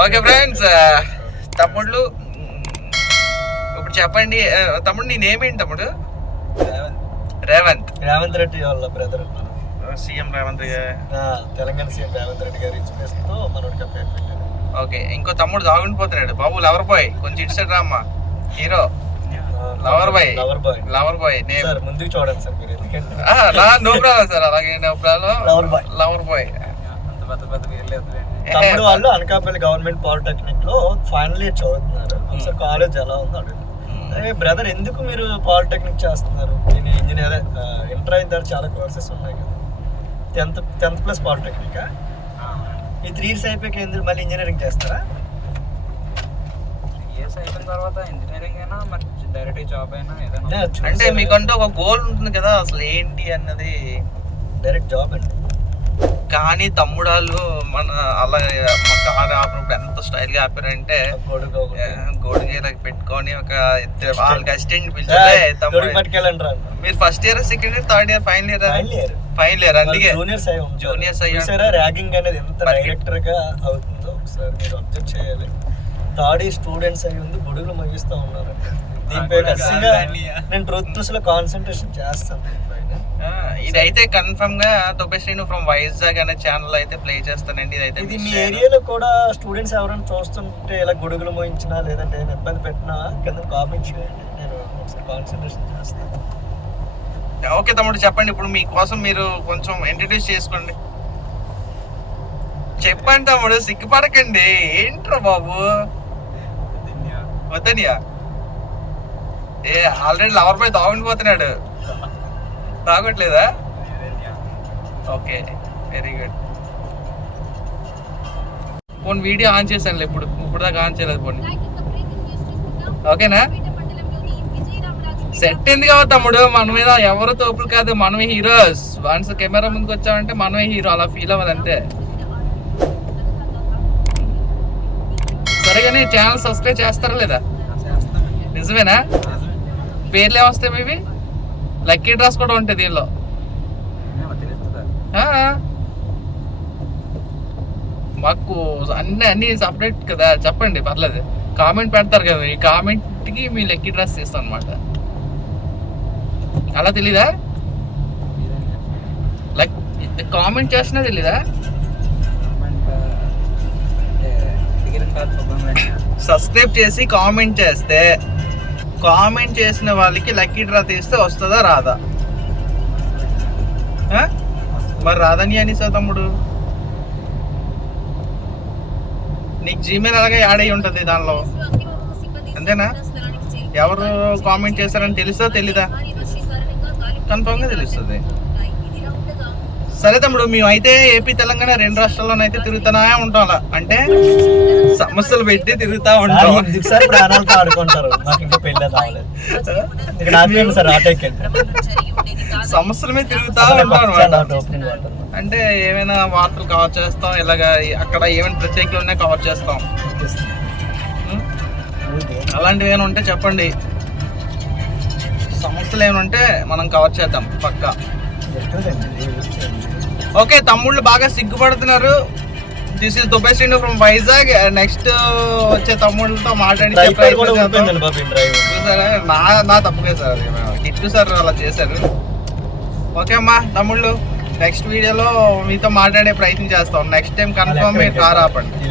Okay friends తమ్ముళ్ళు ఇప్పుడు చెప్పండి తమ్ముడు నీ నేమ్ ఏంటి తమ్ముడు? రేవంత్. రేవంత్. రెడ్డి వాళ్ళ brother CM Revanth Telangana CM Revanth Reddy గారి ఇన్స్పిరేషన్తో మనోడికి పేరు పెట్టారు ఓకే ఇంకో తమ్ముడు దాగుండిపోతున్నాడు బాబు లవర్ బాయ్ కొంచెం ఇటు సైడ్ రామ్మా. Hero. Lover boy. Lover boy. Lover boy name sir ముందుకు చూడండి సార్ మీరు ఎందుకంటే. నో ప్రాబ్లం సార్ అలాగే no problem. Lover boy. Lover boy. అంత పెద్ద పెద్ద తమ్ముడు వాళ్ళు అనకాపల్లి గవర్నమెంట్ పాలిటెక్నిక్లో ఫైనల్ ఇయర్ చదువుతున్నారు. ఒకసారి కాలేజ్ ఎలా ఉందో అడుగు. అరే బ్రదర్ ఎందుకు మీరు పాలిటెక్నిక్ చేస్తున్నారు? నేను ఇంజనీర్ ఇంటర్ అయిన తర్వాత చాలా కోర్సెస్ ఉన్నాయి కదా. Tenth tenth plus polytechnic? ఈ త్రీ ఇయర్స్ అయిపోయాక ఎందుకు మళ్ళీ ఇంజనీరింగ్ చేస్తారా? ఇయర్స్ అయిపోయిన తర్వాత ఇంజనీరింగ్ అయినా మరి డైరెక్ట్ జాబ్ అయినా ఏదైనా అంటే మీకంటూ ఒక గోల్ ఉంటుంది కదా అసలు ఏంటి అన్నది. డైరెక్ట్ జాబ్ అండి. కానీ తమ్ముడాళ్ళు మన అలా మా కారు ఆపినప్పుడు ఎంత స్టైల్గా ఆపారంటే. గోడిగేలకు పెట్టుకొని ఒక ఇద్దరు వాళ్ళకి అసిస్టెంట్ పిలిచితే ఏయ్, తమ్ముడు. మీరు first year second year third year final year final year అందుకే జూనియర్స్ అయి ఉంటారు. Juniors అయి చూసారా ర్యాగింగ్ అనేది ఎంత డైరెక్టర్గా అవుతుందో? ఒకసారి మీరు అబ్జర్వ్ చేయాలి. థర్డ్ ఇయర్ స్టూడెంట్స్ అయి ఉంది గొడుగులు ముగిస్తూ ఉన్నారు దీనిపై ఖచ్చితంగా. నేను ట్రూత్స్లో కాన్సన్ట్రేషన్ చేస్తాను ఇదైతే కన్ఫర్మ్గా తొప్పేశ్రీను ఫ్రమ్ వైజాగ్ అనే ఛానల్ అయితే ప్లే చేస్తానండి ఇదైతే ఇది మీ. ఏరియాలో కూడా స్టూడెంట్స్ ఎవరైనా చూస్తుంటే ఇలా గొడుగులు మోయించినా లేదంటే ఏమైనా ఇబ్బంది పెట్టినా కింద కామెంట్ చేయండి. నేను ఒకసారి కాన్సన్ట్రేషన్ చేస్తాను. ఓకే తమ్ముడు చెప్పండి. ఇప్పుడు మీకోసం మీరు కొంచెం ఇంట్రడ్యూస్ చేసుకోండి. చెప్పండి తమ్ముడు సిగ్గుపడకండి. ఏంట్రా బాబు? వద్దనియా ఏ ఆల్రెడీ లవర్ పై తాగుండిపోతున్నాడు తాగట్లేదా ఓకే వెరీ గుడ్ పోనీ వీడియో ఆన్ చేశాను ఇప్పుడు ఇప్పుడు దాకా ఆన్ చేయలేదు పోనీ ఓకేనా? సెట్ ఎందుకు కావు తమ్ముడు మన మీద ఎవరు తోపులు కాదు మనమే హీరోస్. వన్స్ కెమెరా ముందుకు వచ్చామంటే మనమే హీరో అలా ఫీల్ అవ్వాలి అంతే. సరే కానీ ఛానల్ సబ్స్క్రైబ్ చేస్తారా లేదా? నిజమేనా? పేర్లు ఏమొస్తాయి మేబీ లక్కీ డ్రాస్ కూడా ఉంటాయి దీనిలో. మాకు అన్ని అన్ని సపరేట్ కదా చెప్పండి పర్లేదు. కామెంట్ పెడతారు కదా ఈ కామెంట్కి మీ లక్కీ డ్రెస్ తీస్తాను అనమాట అలా తెలీదా? లైక్ కామెంట్ చేసినా తెలీదా? సబ్స్క్రైబ్ చేసి కామెంట్ చేస్తే కామెంట్ చేసిన వాళ్ళకి లక్కీ డ్రా తీస్తే వస్తుందా రాదా? మరి రాదని అనిసా తమ్ముడు? నీకు జీమెయిల్ అలాగే యాడ్ అయి ఉంటుంది దానిలో. అంతేనా? ఎవరు కామెంట్ చేశారని తెలుసా తెలీదా? కన్ఫర్మ్గా తెలుస్తుంది. సరే తమ్ముడు మేము అయితే ఏపీ తెలంగాణ రెండు రాష్ట్రాల్లోనైతే తిరుగుతూనే ఉంటాం అలా. అంటే సమస్యలు పెట్టి తిరుగుతూ ఉంటాం. సార్ ప్రాణాలతో ఆడుకుంటారు. నాకు ఇంకా పెళ్ళి సార్ ఆటోకి సమస్యల మీద తిరుగుతూ ఉంటాం అనమాట ఓపెనింగ్ వాటర్. అంటే ఏమైనా వార్తలు కవర్ చేస్తాం ఇలాగ అక్కడ ఏమైనా ప్రత్యేకలు ఉన్నాయి కవర్ చేస్తాం? అలాంటివి ఏమైనా ఉంటే చెప్పండి. సమస్యలు ఏమైనా ఉంటే మనం కవర్ చేద్దాం పక్కా. ఓకే తమ్ముళ్ళు బాగా సిగ్గుపడుతున్నారు. దిస్ ఇస్ దుబేసిండు ఫ్రమ్ వైజాగ్ నెక్స్ట్ వచ్చే తమ్ముళ్ళతో మాట్లాడి నా నా తప్పుగా సార్ కిట్టు సార్ అలా చేశారు. ఓకే అమ్మా తమ్ముళ్ళు నెక్స్ట్ వీడియోలో మీతో మాట్లాడే ప్రయత్నం చేస్తాం. నెక్స్ట్ టైం కన్ఫర్మ్ మీరు కార్ ఆపండి.